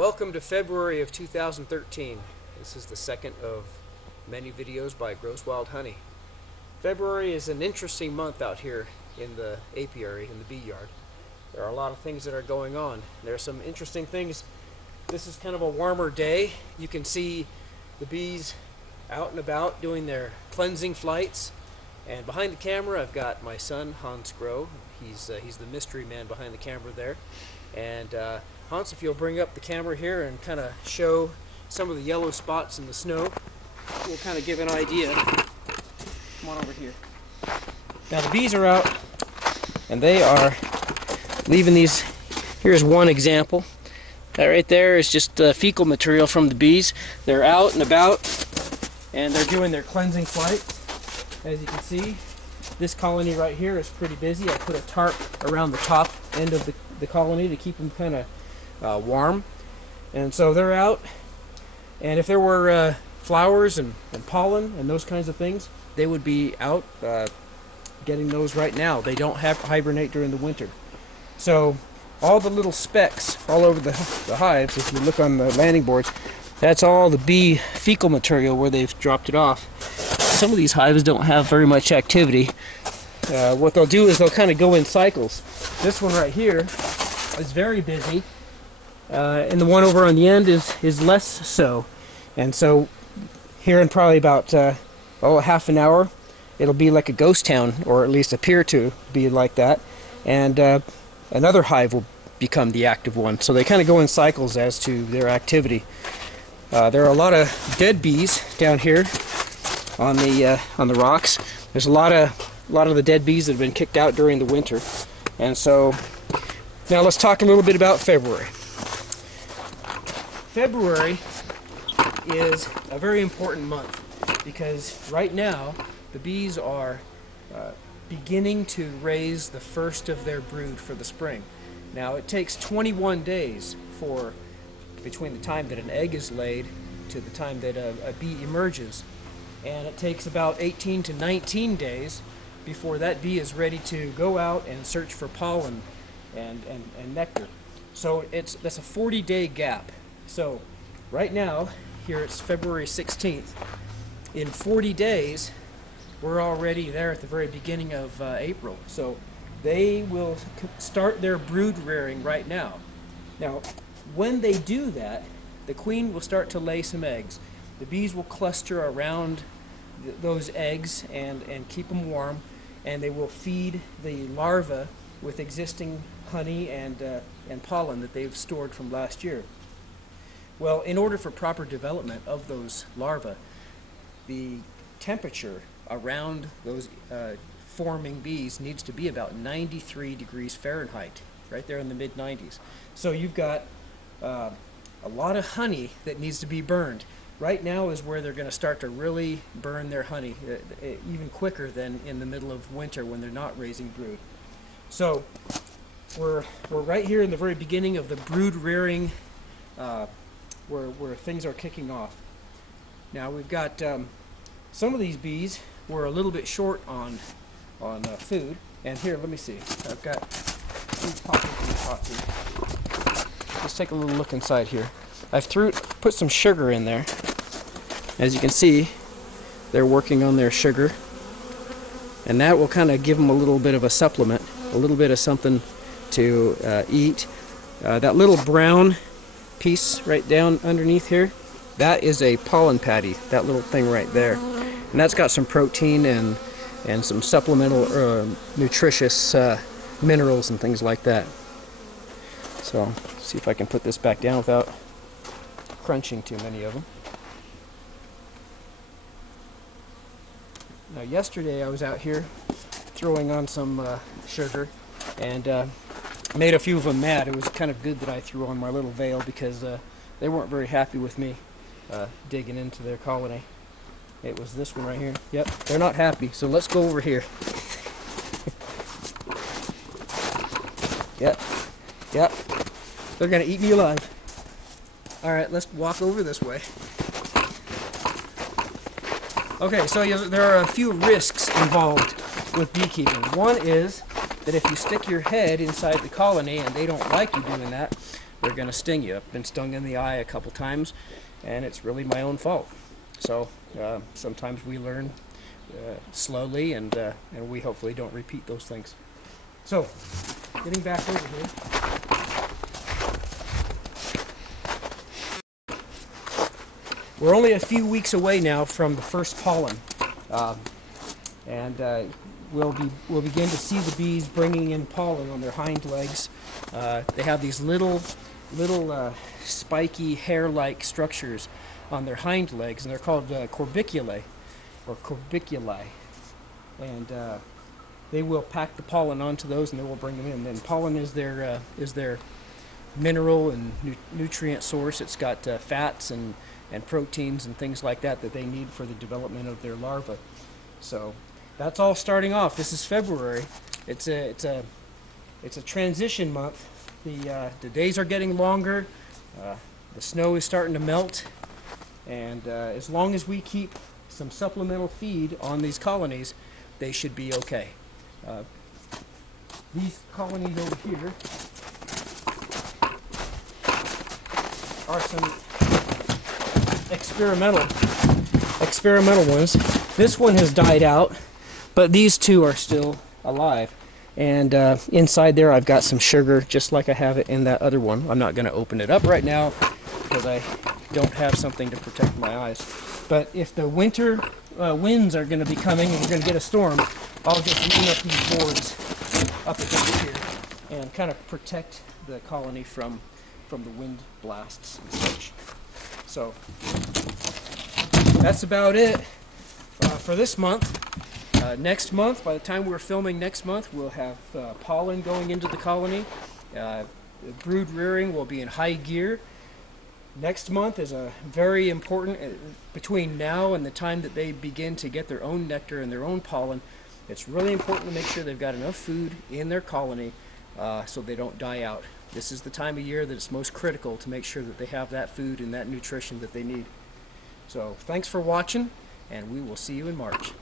Welcome to February of 2013. This is the second of many videos by Gross Wild Honey. February is an interesting month out here in the apiary, in the bee yard. There are a lot of things that are going on. There are some interesting things. This is kind of a warmer day. You can see the bees out and about doing their cleansing flights. And behind the camera I've got my son Hans Groh. He's the mystery man behind the camera there. And Hans, if you'll bring up the camera here and kind of show some of the yellow spots in the snow, we'll kind of give an idea. Come on over here. Now the bees are out and they are leaving these. Here's one example. That right there is just fecal material from the bees. They're out and about and they're doing their cleansing flight. As you can see, this colony right here is pretty busy. I put a tarp around the top end of the colony to keep them kind of warm. And so they're out. And if there were flowers and pollen and those kinds of things, they would be out getting those right now. They don't have to hibernate during the winter. So all the little specks all over the hives, if you look on the landing boards, that's all the bee fecal material where they've dropped it off. Some of these hives don't have very much activity. What they'll do is they'll kind of go in cycles. This one right here is very busy, and the one over on the end is less so. And so here in probably about half an hour, it'll be like a ghost town, or at least appear to be like that. And another hive will become the active one. So they kind of go in cycles as to their activity. There are a lot of dead bees down here on the rocks. There's a lot of the dead bees that have been kicked out during the winter. And so now let's talk a little bit about February. February is a very important month because right now the bees are beginning to raise the first of their brood for the spring. Now it takes 21 days between the time that an egg is laid to the time that a bee emerges. And it takes about 18 to 19 days before that bee is ready to go out and search for pollen and nectar. So that's a 40-day gap. So right now, here it's February 16th. In 40 days, we're already there at the very beginning of April. So they will start their brood rearing right now. Now, when they do that, the queen will start to lay some eggs. The bees will cluster around those eggs and keep them warm, and they will feed the larvae with existing honey and pollen that they've stored from last year. Well, in order for proper development of those larvae, the temperature around those forming bees needs to be about 93 degrees Fahrenheit, right there in the mid-90s. So you've got a lot of honey that needs to be burned. Right now is where they're going to start to really burn their honey, even quicker than in the middle of winter when they're not raising brood. So we're right here in the very beginning of the brood rearing, where things are kicking off. Now we've got some of these bees were a little bit short on food, and here, let me see. I've got these pockets in the pot here. Let's take a little look inside here. I've put some sugar in there. As you can see, they're working on their sugar, and that will kind of give them a little bit of a supplement, a little bit of something to eat. That little brown piece right down underneath here, that is a pollen patty, that little thing right there. And that's got some protein and some supplemental nutritious minerals and things like that. So, see if I can put this back down without crunching too many of them. Now yesterday I was out here throwing on some sugar and made a few of them mad. It was kind of good that I threw on my little veil because they weren't very happy with me digging into their colony. It was this one right here. Yep, they're not happy, so let's go over here. Yep, they're gonna eat me alive. Alright, let's walk over this way. Okay, so there are a few risks involved with beekeeping. One is that if you stick your head inside the colony and they don't like you doing that, they're going to sting you. I've been stung in the eye a couple times, and it's really my own fault. So sometimes we learn slowly, and we hopefully don't repeat those things. So, getting back over here. We're only a few weeks away now from the first pollen, and we'll begin to see the bees bringing in pollen on their hind legs. They have these little spiky hair-like structures on their hind legs, and they're called corbiculae, or corbiculi, and they will pack the pollen onto those, and they will bring them in. And pollen is their mineral and nutrient source. It's got fats and proteins and things like that that they need for the development of their larvae. So that's all starting off. This is February. It's a transition month. The days are getting longer. The snow is starting to melt, and as long as we keep some supplemental feed on these colonies, they should be okay. These colonies over here are some experimental ones. This one has died out, but these two are still alive. And inside there I've got some sugar, just like I have it in that other one. I'm not going to open it up right now because I don't have something to protect my eyes. But if the winter winds are going to be coming and we're going to get a storm, I'll just lean up these boards up against here and kind of protect the colony from the wind blasts and such. So that's about it for this month. Next month, by the time we're filming next month, we'll have pollen going into the colony. Brood rearing will be in high gear. Next month is a very important, between now and the time that they begin to get their own nectar and their own pollen, it's really important to make sure they've got enough food in their colony so they don't die out. This is the time of year that it's most critical to make sure that they have that food and that nutrition that they need. So thanks for watching, and we will see you in March.